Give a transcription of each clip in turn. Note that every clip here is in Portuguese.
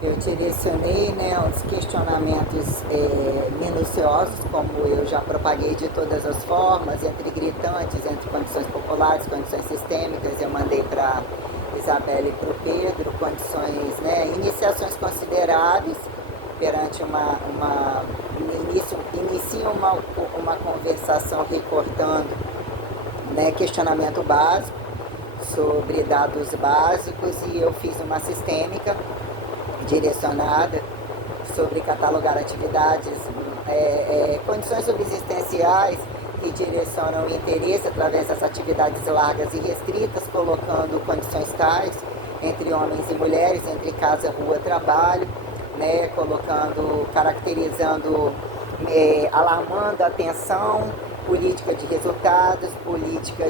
Eu direcionei, né, os questionamentos minuciosos, como eu já propaguei de todas as formas, entre gritantes, entre condições populares, condições sistêmicas. Eu mandei para Isabela e para o Pedro condições, né, iniciações consideráveis perante inicia uma conversação recortando, né, questionamento básico sobre dados básicos, e eu fiz uma sistêmica direcionada sobre catalogar atividades, condições subsistenciais que direcionam o interesse através das atividades largas e restritas, colocando condições tais entre homens e mulheres, entre casa, rua, trabalho, né, caracterizando, alarmando a atenção, política de resultados, política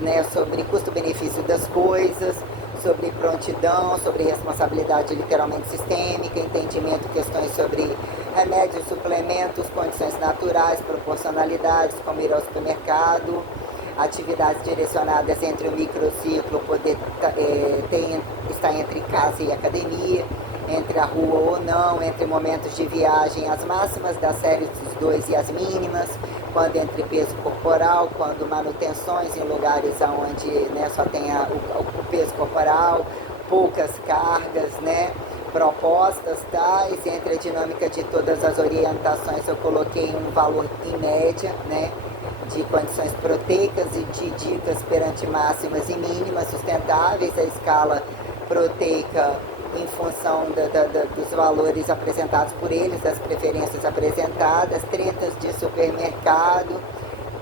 né, sobre custo-benefício das coisas, sobre prontidão, sobre responsabilidade literalmente sistêmica, entendimento, questões sobre remédios, suplementos, condições naturais, proporcionalidades, como ir ao supermercado, atividades direcionadas entre o microciclo, poder estar entre casa e academia, entre a rua ou não, entre momentos de viagem, as máximas das séries dos dois e as mínimas, quando entre peso corporal, quando manutenções em lugares onde, né, só tem o peso corporal, poucas cargas, né, propostas tais, entre a dinâmica de todas as orientações eu coloquei um valor em média, né, de condições proteicas e de dicas perante máximas e mínimas sustentáveis, a escala proteica em função dos valores apresentados por eles, das preferências apresentadas, tretas de supermercado,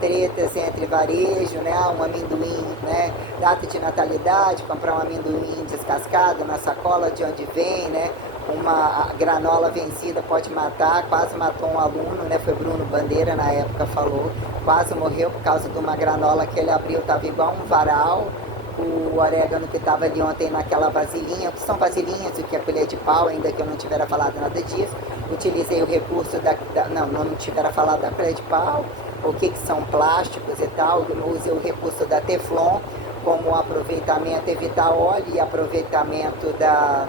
tretas entre varejo, né, um amendoim, né, data de natalidade, comprar um amendoim descascado na sacola de onde vem, né, uma granola vencida pode matar, quase matou um aluno, né, foi Bruno Bandeira na época, falou, quase morreu por causa de uma granola que ele abriu, estava igual um varal. O orégano que estava ali ontem naquela vasilhinha, o que são vasilhinhas, o que é colher de pau, ainda que eu não tivera falado nada disso. Utilizei o recurso não tivera falado da colher de pau, o que são plásticos e tal. Usei o recurso da Teflon como aproveitamento, evitar óleo e aproveitamento da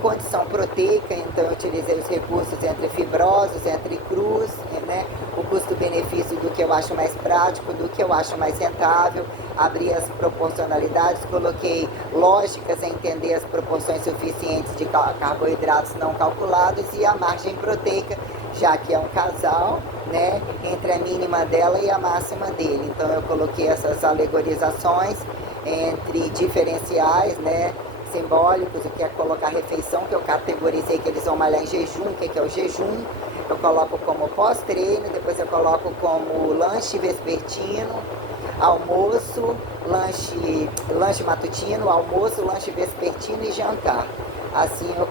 condição proteica. Então eu utilizei os recursos entre fibrosos, entre crus, né? O custo-benefício do que eu acho mais prático, do que eu acho mais rentável, abri as proporcionalidades, coloquei lógicas em entender as proporções suficientes de carboidratos não calculados e a margem proteica, já que é um casal, né, entre a mínima dela e a máxima dele. Então eu coloquei essas alegorizações entre diferenciais, né, simbólicos, o que é colocar refeição, que eu categorizei que eles vão malhar em jejum, o que é o jejum, eu coloco como pós-treino, depois eu coloco como lanche vespertino, almoço, lanche matutino, almoço, lanche vespertino e jantar. Assim eu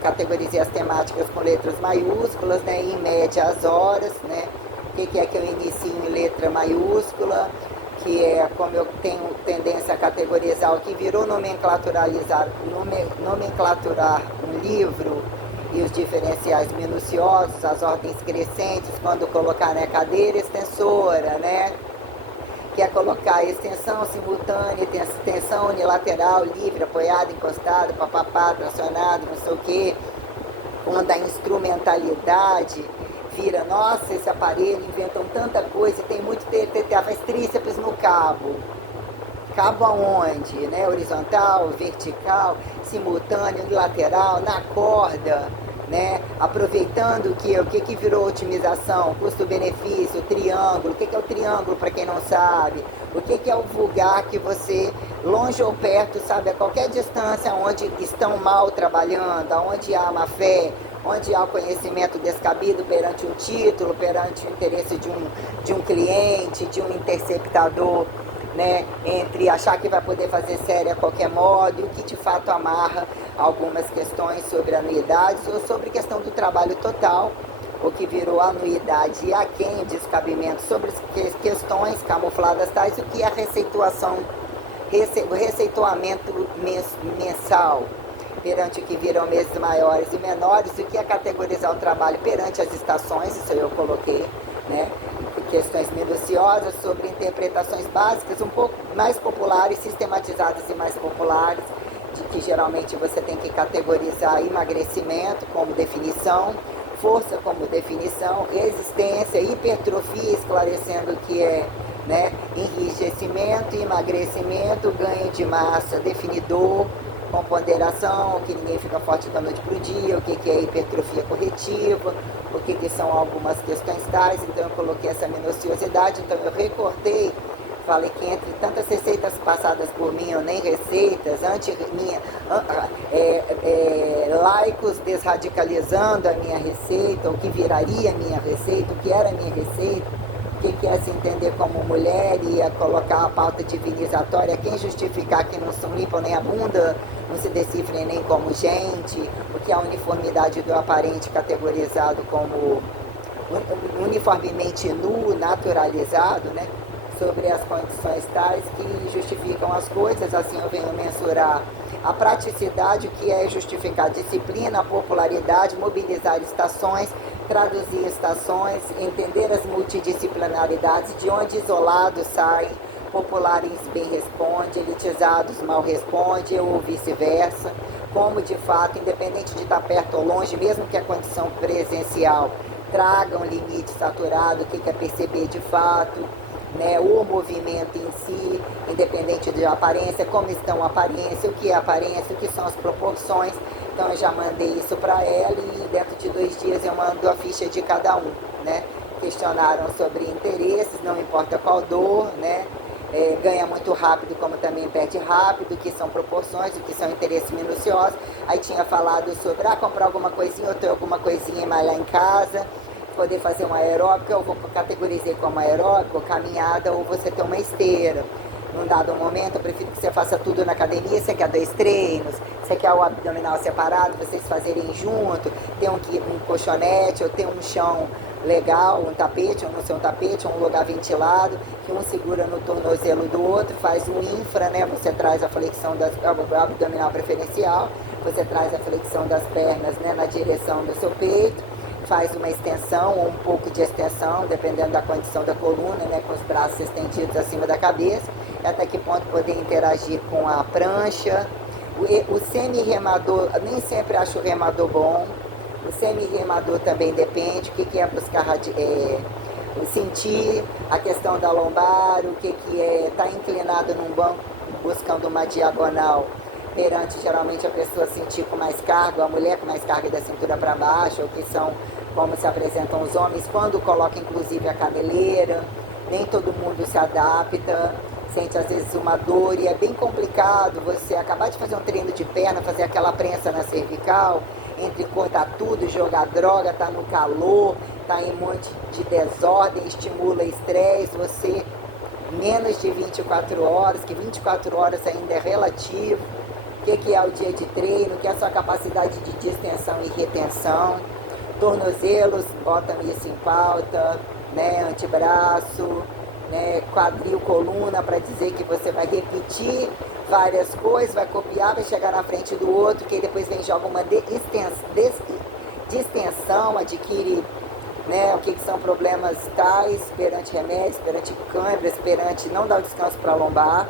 categorizei as temáticas com letras maiúsculas, né, em média as horas, né, o que é que eu inicio em letra maiúscula, que é como eu tenho tendência a categorizar o que virou nomenclaturar um livro, e os diferenciais minuciosos, as ordens crescentes, quando colocar, né, cadeira extensora, né, que é colocar extensão simultânea, extensão unilateral, livre, apoiado, encostado, papapá, tracionado, não sei o quê, quando a instrumentalidade vira, nossa, esse aparelho inventam tanta coisa e tem muito faz tríceps no cabo. Cabo aonde? Né? Horizontal, vertical, simultâneo, unilateral, na corda, né? Aproveitando o que virou otimização, custo-benefício, triângulo. O que é o triângulo, para quem não sabe? O que é o vulgar, que você, longe ou perto, sabe, a qualquer distância, onde estão mal trabalhando, onde há má fé, onde há o conhecimento descabido perante um título, perante o interesse de um cliente, de um interceptador, né, entre achar que vai poder fazer série a qualquer modo e o que de fato amarra algumas questões sobre anuidades ou sobre questão do trabalho total, o que virou anuidade e a quem descabimento sobre questões camufladas tais, o que é a receituação, o receituamento mensal perante o que viram meses maiores e menores, o que é categorizar o trabalho perante as estações, isso eu coloquei, né? Questões minuciosas sobre interpretações básicas, um pouco mais populares, sistematizadas e mais populares, de que geralmente você tem que categorizar emagrecimento como definição, força como definição, resistência, hipertrofia, esclarecendo o que é, né, enrijecimento, emagrecimento, ganho de massa, definidor, com ponderação, que ninguém fica forte da noite para o dia, o que é hipertrofia corretiva, o que são algumas questões tais. Então eu coloquei essa minuciosidade, então eu recortei, falei que entre tantas receitas passadas por mim, ou nem receitas, laicos desradicalizando a minha receita, o que viraria a minha receita, o que era a minha receita, o que é se entender como mulher, e a colocar a pauta divinizatória, quem justificar que não se limpam nem a bunda, não se decifrem nem como gente, o que é a uniformidade do aparente categorizado como uniformemente nu, naturalizado, né? Sobre as condições tais que justificam as coisas. Assim eu venho mensurar a praticidade, o que é justificar a disciplina, a popularidade, mobilizar estações, traduzir estações, entender as multidisciplinaridades, de onde isolados saem, populares bem responde, elitizados mal responde, ou vice-versa, como de fato, independente de estar perto ou longe, mesmo que a condição presencial traga um limite saturado, o que é perceber de fato, né, o movimento em si, independente de aparência, como estão a aparência, o que é aparência, o que são as proporções. Então eu já mandei isso para ela e dentro de 2 dias eu mando a ficha de cada um, né? Questionaram sobre interesses, não importa qual dor, né? Ganha muito rápido, como também perde rápido, o que são proporções, o que são interesses minuciosos. Aí tinha falado sobre comprar alguma coisinha, ou ter alguma coisinha e malhar em casa, poder fazer uma aeróbica. Eu vou categorizar como aeróbica, ou caminhada, ou você ter uma esteira. Num dado momento, eu prefiro que você faça tudo na academia. Você quer 2 treinos, você quer o abdominal separado, vocês fazerem junto, ter um colchonete, ou ter um chão legal, um tapete, ou não ser um tapete, um lugar ventilado, que um segura no tornozelo do outro, faz um infra, né? Você traz a flexão o abdominal preferencial, você traz a flexão das pernas, né, na direção do seu peito, faz uma extensão ou um pouco de extensão, dependendo da condição da coluna, né, com os braços estendidos acima da cabeça, até que ponto poder interagir com a prancha. O semi-remador, nem sempre acho o remador bom. O semi-remador também depende, o que é buscar sentir a questão da lombar, o que é estar inclinado num banco buscando uma diagonal, perante geralmente a pessoa sentir com mais carga, a mulher com mais carga da cintura para baixo, ou que são como se apresentam os homens, quando coloca inclusive a caneleira. Nem todo mundo se adapta, sente às vezes uma dor, e é bem complicado você acabar de fazer um treino de perna, fazer aquela prensa na cervical, entre cortar tudo, jogar droga, tá no calor, tá em um monte de desordem, estimula estresse, você menos de 24 horas, que 24 horas ainda é relativo, o que é o dia de treino, o que é a sua capacidade de distensão e retenção, tornozelos, bota isso em pauta, né, antebraço, né, quadril, coluna, para dizer que você vai repetir várias coisas, vai copiar, vai chegar na frente do outro, que depois vem joga uma distensão, adquire, né, o que são problemas tais, perante remédios, perante câimbras, perante não dar o descanso para a lombar,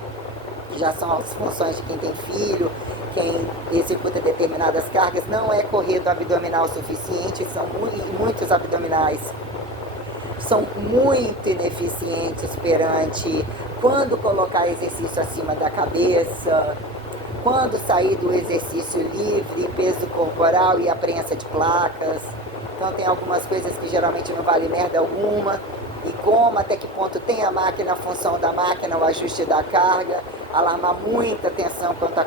que já são as funções de quem tem filho, quem executa determinadas cargas. Não é corrido abdominal suficiente, são muitos abdominais são muito ineficientes perante quando colocar exercício acima da cabeça, quando sair do exercício livre, peso corporal e a prensa de placas. Então tem algumas coisas que geralmente não vale merda alguma, e como, até que ponto tem a máquina, a função da máquina, o ajuste da carga, alarmar muita atenção quanto à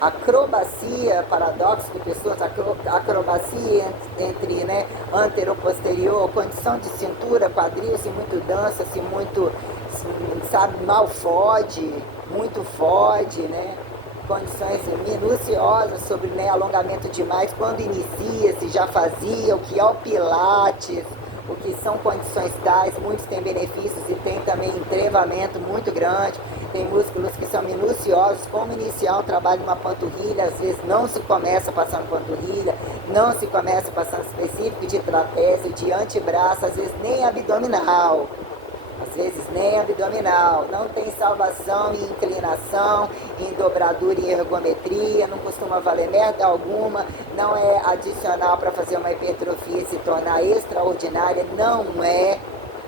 acrobacia, paradoxo de pessoas, acrobacia entre, né, antero-posterior, condição de cintura, quadril, se muito dança, se muito, sabe, mal fode, muito fode, né, condições minuciosas sobre, né, alongamento demais, quando inicia, se já fazia, o que é o pilates, o que são condições tais. Muitos têm benefícios e tem também entrevamento muito grande. Tem músculos que são minuciosos, como iniciar um trabalho numa panturrilha, às vezes não se começa passando panturrilha, não se começa passando específico de trapézio, de antebraço, às vezes nem abdominal. às vezes nem abdominal, não tem salvação em inclinação, em dobradura e ergometria, não costuma valer merda alguma, não é adicional para fazer uma hipertrofia e se tornar extraordinária, não é.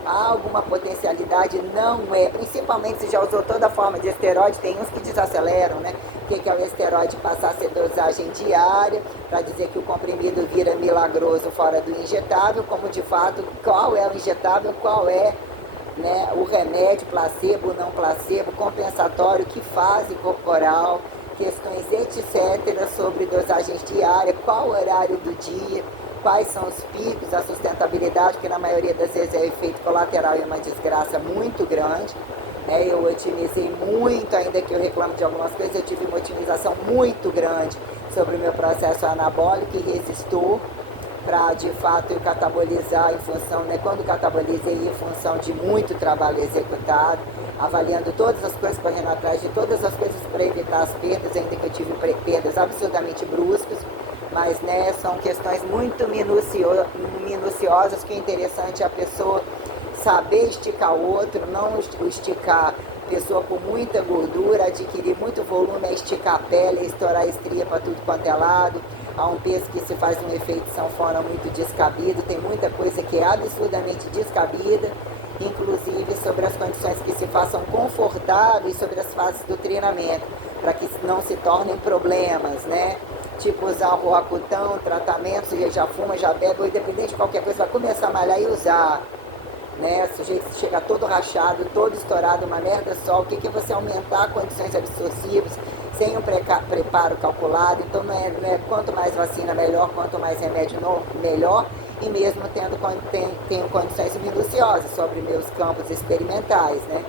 Há alguma potencialidade? Não é. Principalmente se já usou toda forma de esteroide, tem uns que desaceleram, né? O que é o esteroide? Passar a ser dosagem diária, para dizer que o comprimido vira milagroso fora do injetável, como de fato, qual é o injetável, qual é, né, o remédio, placebo, não placebo, compensatório, que fase corporal, questões etc. sobre dosagens diárias, qual o horário do dia, quais são os picos, a sustentabilidade, que na maioria das vezes é efeito colateral e uma desgraça muito grande. Né? Eu otimizei muito, ainda que eu reclamo de algumas coisas, eu tive uma otimização muito grande sobre o meu processo anabólico e resistor, para de fato eu catabolizar em função, né, quando catabolizei em função de muito trabalho executado, avaliando todas as coisas, correndo atrás de todas as coisas para evitar as perdas, ainda que eu tive perdas absurdamente bruscas, mas né, são questões muito minuciosas, que é interessante a pessoa saber esticar o outro, não esticar pessoa com muita gordura, adquirir muito volume, é esticar a pele, estourar a estria para tudo quanto é lado. Há um peso que se faz um efeito sanfona muito descabido, tem muita coisa que é absurdamente descabida, inclusive sobre as condições que se façam confortáveis sobre as fases do treinamento, para que não se tornem problemas, né? Tipo usar o Roacutão, tratamento, se já fuma, já bebe, ou independente de qualquer coisa, vai começar a malhar e usar. Né? O sujeito chega todo rachado, todo estourado, uma merda só. O que é você aumentar condições absortivas sem um preparo calculado? Então não é quanto mais vacina melhor, quanto mais remédio melhor, e mesmo tenho condições minuciosas sobre meus campos experimentais, né?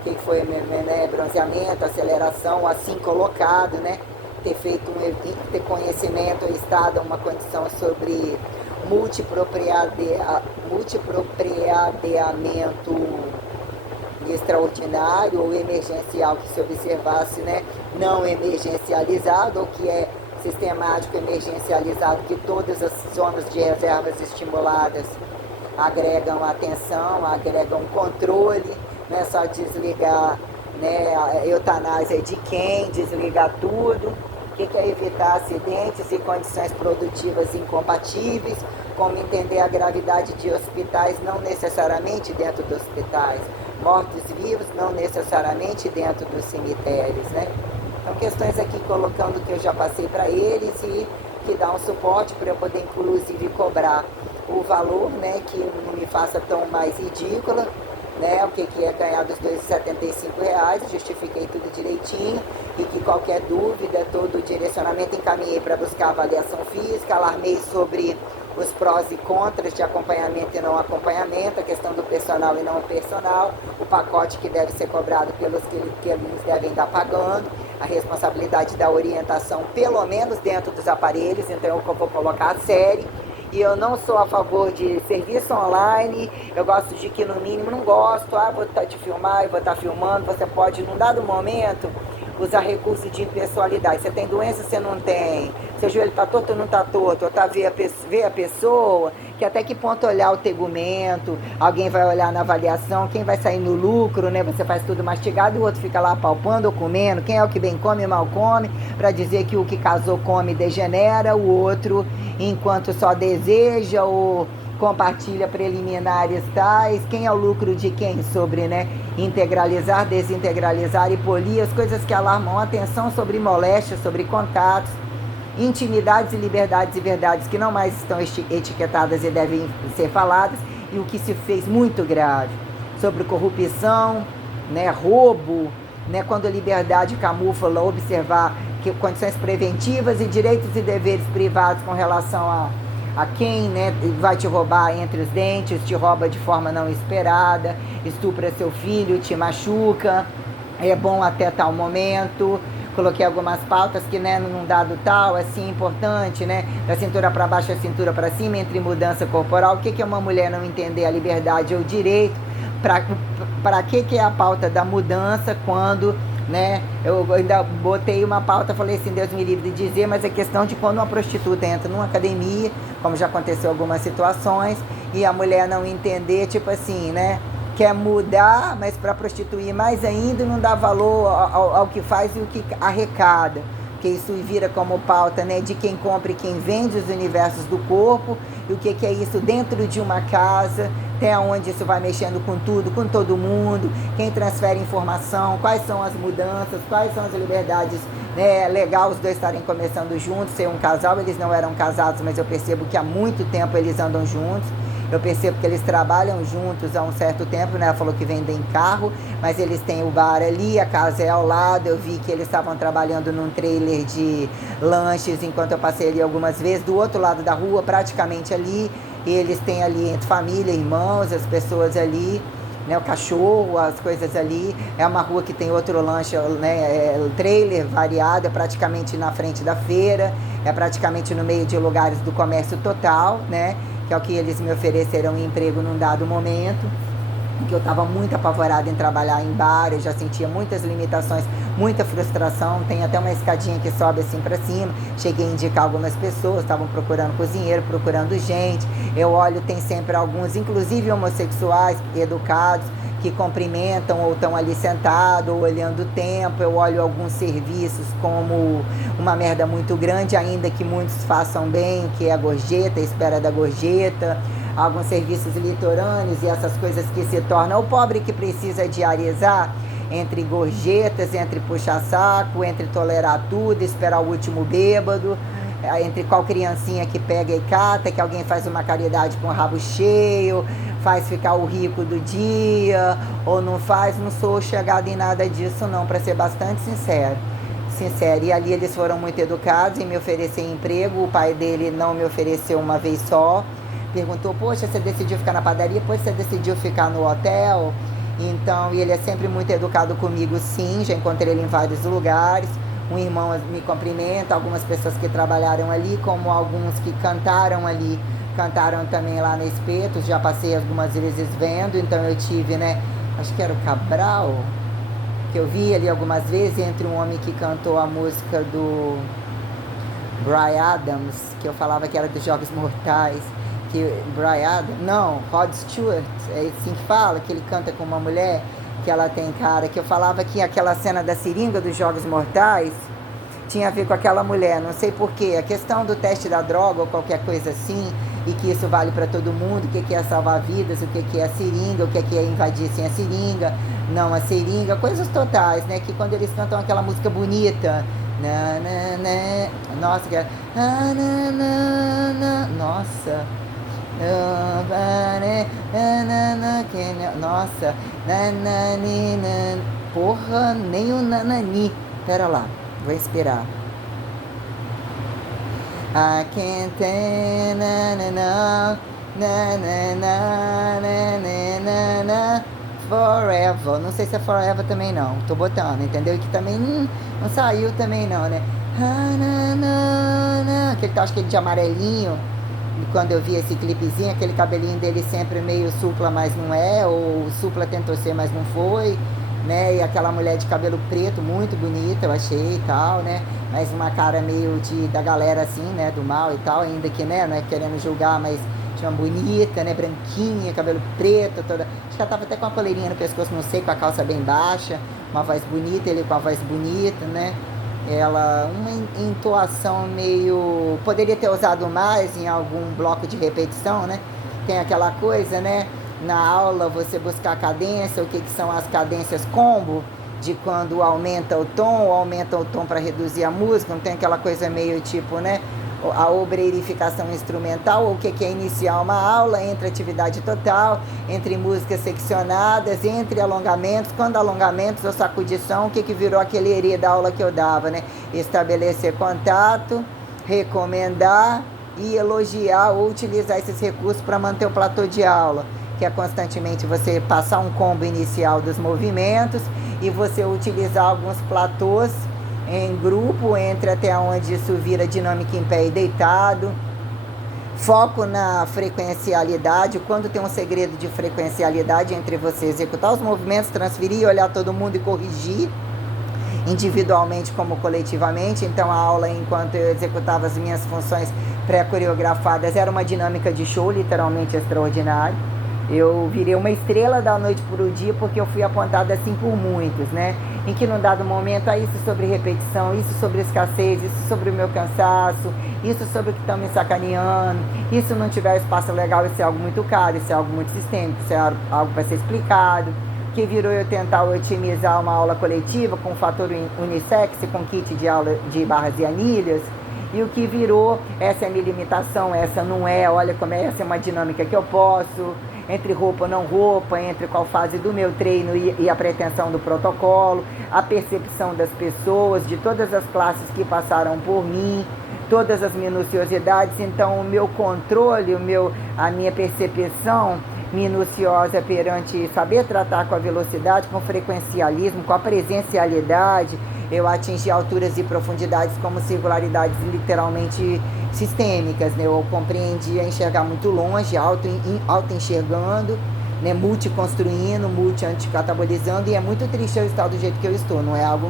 O que foi né? Bronzeamento, aceleração, assim colocado, né? Ter conhecimento, estado, uma condição sobre multipropriadeamento extraordinário ou emergencial, que se observasse, né, não emergencializado, ou que é sistemático emergencializado, que todas as zonas de reservas estimuladas agregam atenção, agregam controle, não é só desligar, né, a eutanásia de quem, desligar tudo. O que é evitar acidentes e condições produtivas incompatíveis, como entender a gravidade de hospitais, não necessariamente dentro dos hospitais, mortos-vivos, não necessariamente dentro dos cemitérios, né? Então, questões aqui colocando que eu já passei para eles e que dá um suporte para eu poder, inclusive, cobrar o valor, né, que não me faça tão mais ridícula, né, o que é ganhar dos R$ 2,75, justifiquei tudo direitinho, e que qualquer dúvida, todo o direcionamento encaminhei para buscar avaliação física, alarmei sobre os prós e contras de acompanhamento e não acompanhamento, a questão do personal e não personal, o pacote que deve ser cobrado pelos que eles devem estar pagando, a responsabilidade da orientação, pelo menos dentro dos aparelhos, então eu vou colocar a série. E eu não sou a favor de serviço online, eu gosto de que no mínimo, não gosto, vou te filmar e vou estar filmando, você pode, num dado momento, usar recursos de impessoalidade. Você tem doença, você não tem, seu joelho está torto ou não está torto, ou tá ver a pessoa, que até que ponto olhar o tegumento, alguém vai olhar na avaliação, quem vai sair no lucro, né? Você faz tudo mastigado e o outro fica lá palpando ou comendo, quem é o que bem come e mal come, para dizer que o que casou come degenera, o outro, enquanto só deseja ou compartilha preliminares tais, quem é o lucro de quem sobre, né, integralizar, desintegralizar e polir, as coisas que alarmam a atenção sobre moléstias, sobre contatos, intimidades e liberdades e verdades que não mais estão etiquetadas e devem ser faladas, e o que se fez muito grave, sobre corrupção, né, roubo, né, quando a liberdade camufla observar que condições preventivas e direitos e deveres privados com relação a quem, né, vai te roubar entre os dentes, te rouba de forma não esperada, estupra seu filho, te machuca, é bom até tal momento. Coloquei algumas pautas que, né, num dado tal, assim, importante, né, da cintura para baixo a cintura para cima, entre mudança corporal. O que é uma mulher não entender a liberdade ou o direito? Para que é a pauta da mudança quando, né, eu ainda botei uma pauta, falei assim, Deus me livre de dizer, mas é questão de quando uma prostituta entra numa academia, como já aconteceu em algumas situações, e a mulher não entender, tipo assim, né, quer mudar, mas para prostituir mais ainda não dá valor ao que faz e o que arrecada. Porque isso vira como pauta, né, de quem compra e quem vende os universos do corpo, e o que é isso dentro de uma casa, até onde isso vai mexendo com tudo, com todo mundo, quem transfere informação, quais são as mudanças, quais são as liberdades, né? É legal os dois estarem começando juntos, ser um casal, eles não eram casados, mas eu percebo que há muito tempo eles andam juntos. Eu percebo que eles trabalham juntos há um certo tempo, né? Ela falou que vendem carro, mas eles têm o bar ali, a casa é ao lado. Eu vi que eles estavam trabalhando num trailer de lanches enquanto eu passei ali algumas vezes, do outro lado da rua, praticamente ali. E eles têm ali entre família, irmãos, as pessoas ali, né? O cachorro, as coisas ali. É uma rua que tem outro lanche, né? Trailer variado, é praticamente na frente da feira, é praticamente no meio de lugares do comércio total, né? Que é o que eles me ofereceram em emprego num dado momento, que eu estava muito apavorada em trabalhar em bar, eu já sentia muitas limitações, muita frustração, tem até uma escadinha que sobe assim para cima, cheguei a indicar algumas pessoas, estavam procurando cozinheiro, procurando gente, eu olho, tem sempre alguns, inclusive homossexuais, educados, que cumprimentam ou estão ali sentados ou olhando o tempo. Eu olho alguns serviços como uma merda muito grande, ainda que muitos façam bem, que é a gorjeta, a espera da gorjeta, alguns serviços litorâneos e essas coisas que se tornam o pobre que precisa diarizar entre gorjetas, entre puxa-saco, entre tolerar tudo, esperar o último bêbado, entre qual criancinha que pega e cata, que alguém faz uma caridade com o rabo cheio, faz ficar o rico do dia, ou não faz. Não sou chegada em nada disso não, para ser bastante sincero. E ali eles foram muito educados em me oferecer emprego. O pai dele não me ofereceu uma vez só, perguntou, poxa, você decidiu ficar na padaria, depois você decidiu ficar no hotel? Então, e ele é sempre muito educado comigo, sim, já encontrei ele em vários lugares. Um irmão me cumprimenta, algumas pessoas que trabalharam ali, como alguns que cantaram ali, cantaram também lá no Espeto, já passei algumas vezes vendo, então eu tive, né, acho que era o Cabral, que eu vi ali algumas vezes, entre um homem que cantou a música do Bryan Adams, que eu falava que era dos Jogos Mortais, que Bryan Adams, não, Rod Stewart, é assim que fala, que ele canta com uma mulher, que ela tem cara, que eu falava que aquela cena da seringa dos Jogos Mortais tinha a ver com aquela mulher, não sei porquê, a questão do teste da droga ou qualquer coisa assim, e que isso vale para todo mundo, o que é salvar vidas, o que é a seringa, o que é invadir sem a seringa, não a seringa, coisas totais, né, que quando eles cantam aquela música bonita, na, na, na, nossa, que é, na, na, na, nossa, nossa, porra, nem o nanani, pera lá, vou esperar. I can't forever, não sei se é forever também não, tô botando, entendeu? E que também não saiu também não, né? Aquele, acho que ele de amarelinho. Quando eu vi esse clipezinho, aquele cabelinho dele sempre meio supla, mas não é, ou supla tentou ser, mas não foi, né? E aquela mulher de cabelo preto, muito bonita, eu achei e tal, né? Mas uma cara meio da galera assim, né? Do mal e tal, ainda que, né? Não é querendo julgar, mas tinha uma bonita, né? Branquinha, cabelo preto, toda. Acho que ela tava até com uma coleirinha no pescoço, não sei, com a calça bem baixa, uma voz bonita, ele com a voz bonita, né? Ela, uma entoação meio... Poderia ter usado mais em algum bloco de repetição, né? Tem aquela coisa, né? Na aula, você buscar a cadência, o que são as cadências combo, de quando aumenta o tom, ou aumenta o tom para reduzir a música, não tem aquela coisa meio tipo, né? A obreirificação instrumental, o que é iniciar uma aula, entre atividade total, entre músicas seccionadas, entre alongamentos, quando alongamentos ou sacudição, o que virou aquele herê da aula que eu dava, né? Estabelecer contato, recomendar e elogiar ou utilizar esses recursos para manter o platô de aula, que é constantemente você passar um combo inicial dos movimentos e você utilizar alguns platôs em grupo, entre até onde isso vira dinâmica em pé e deitado. Foco na frequencialidade, quando tem um segredo de frequencialidade entre você executar os movimentos, transferir, olhar todo mundo e corrigir, individualmente como coletivamente. Então a aula, enquanto eu executava as minhas funções pré-coreografadas, era uma dinâmica de show literalmente extraordinária. Eu virei uma estrela da noite para o dia porque eu fui apontada assim por muitos, né? Em que num dado momento, isso sobre repetição, isso sobre escassez, isso sobre o meu cansaço, isso sobre o que estão me sacaneando, isso não tiver espaço legal, isso é algo muito caro, isso é algo muito sistêmico, isso é algo para ser explicado, que virou eu tentar otimizar uma aula coletiva com fator unissex, com kit de aula de barras e anilhas, e o que virou, essa é a minha limitação, essa não é, olha como é, essa é uma dinâmica que eu posso, entre roupa ou não roupa, entre qual fase do meu treino e a pretensão do protocolo, a percepção das pessoas, de todas as classes que passaram por mim, todas as minuciosidades. Então o meu controle, a minha percepção minuciosa perante saber tratar com a velocidade, com o frequencialismo, com a presencialidade, eu atingi alturas e profundidades como singularidades literalmente sistêmicas, né? Eu compreendi a enxergar muito longe, auto-enxergando, né? Multi-construindo, multi-anticatabolizando, e é muito triste eu estar do jeito que eu estou, não é algo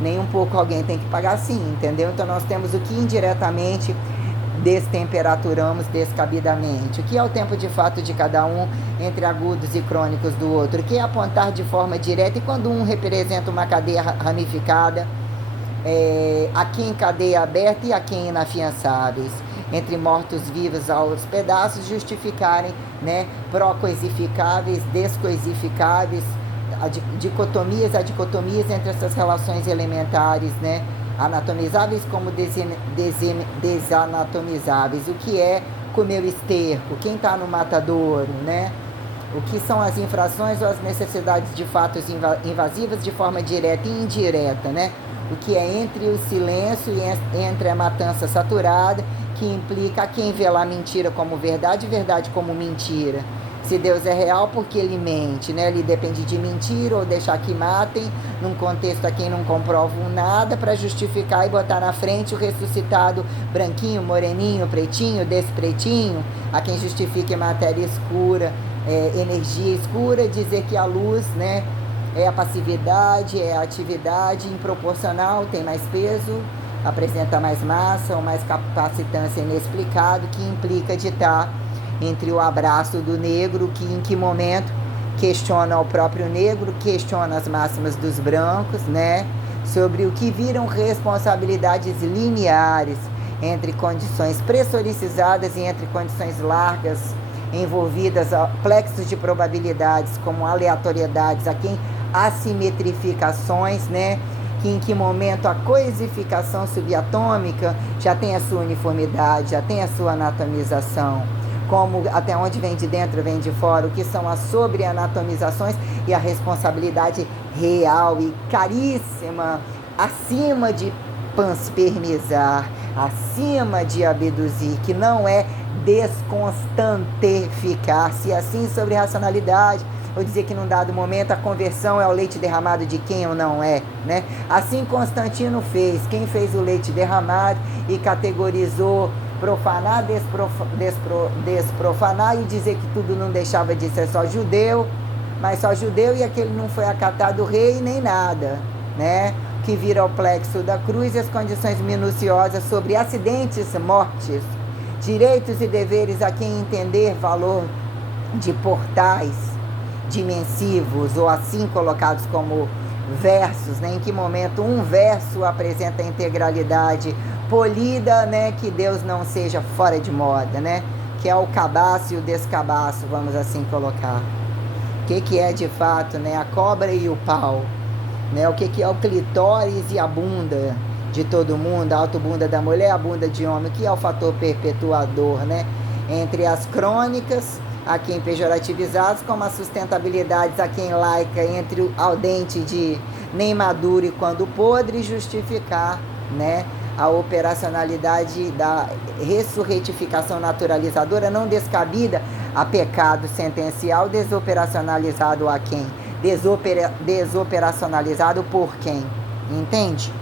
nem um pouco alguém tem que pagar sim, entendeu? Então nós temos o que indiretamente destemperaturamos descabidamente, o que é o tempo de fato de cada um entre agudos e crônicos do outro, o que é apontar de forma direta, e quando um representa uma cadeia ramificada, aqui em cadeia aberta e aqui em inafiançáveis, entre mortos-vivos aos pedaços, justificarem, né, pró-coisificáveis, descoisificáveis, dicotomias, adicotomias entre essas relações elementares, né, anatomizáveis como desanatomizáveis, o que é comer o esterco, quem está no matadouro, né? O que são as infrações ou as necessidades de fatos invasivas de forma direta e indireta, né? O que é entre o silêncio e entre a matança saturada, que implica quem vê lá mentira como verdade e verdade como mentira. Se Deus é real, porque ele mente, né? Ele depende de mentir ou deixar que matem, num contexto a quem não comprovam nada, para justificar e botar na frente o ressuscitado branquinho, moreninho, pretinho, despretinho, a quem justifica matéria escura, energia escura, dizer que a luz, né, é a passividade, é a atividade improporcional, tem mais peso, apresenta mais massa ou mais capacitância inexplicado, que implica de estar entre o abraço do negro, que em que momento questiona o próprio negro, questiona as máximas dos brancos, né, sobre o que viram responsabilidades lineares entre condições pressoricizadas e entre condições largas, envolvidas a plexos de probabilidades como aleatoriedades, aqui em assimetrificações, né, que em que momento a coisificação subatômica já tem a sua uniformidade, já tem a sua anatomização, como até onde vem de dentro, vem de fora, o que são as sobreanatomizações e a responsabilidade real e caríssima, acima de panspermizar, acima de abduzir, que não é desconstantificar-se, assim sobre racionalidade, ou dizer que num dado momento a conversão é o leite derramado de quem ou não é, né? Assim Constantino fez, quem fez o leite derramado e categorizou profanar, desprofanar e dizer que tudo não deixava de ser só judeu, mas só judeu, e aquele não foi acatado rei nem nada, né? Que vira o plexo da cruz e as condições minuciosas sobre acidentes, mortes, direitos e deveres a quem entender valor de portais dimensivos, ou assim colocados como versos, né? Em que momento um verso apresenta a integralidade polida, né? Que Deus não seja fora de moda, né? Que é o cabaço e o descabaço, vamos assim colocar. O que é de fato, né? A cobra e o pau, né? O que é o clitóris e a bunda de todo mundo, a autobunda da mulher, a bunda de homem, que é o fator perpetuador, né? Entre as crônicas, a quem pejorativizados, como as sustentabilidades, a quem laica, entre o ao dente de nem maduro e quando podre, justificar, né, a operacionalidade da ressurretificação naturalizadora não descabida a pecado sentencial, desoperacionalizado a quem? Desoperacionalizado por quem? Entende?